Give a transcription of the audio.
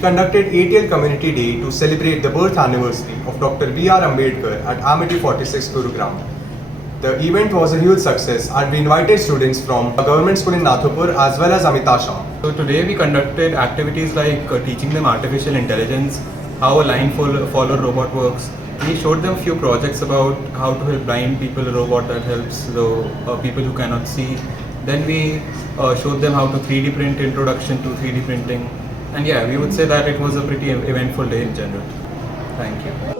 conducted ATL Community Day to celebrate the birth anniversary of Dr. B.R. Ambedkar at Amity 46 Gurugram. The event was a huge success and we invited students from a government school in Nathupur as well as Amitasham. So today we conducted activities like teaching them artificial intelligence, how a line follower robot works. We showed them a few projects about how to help blind people, a robot that helps people who cannot see. Then we showed them how to 3D print, introduction to 3D printing. And yeah, we would say that it was a pretty eventful day in general. Thank you.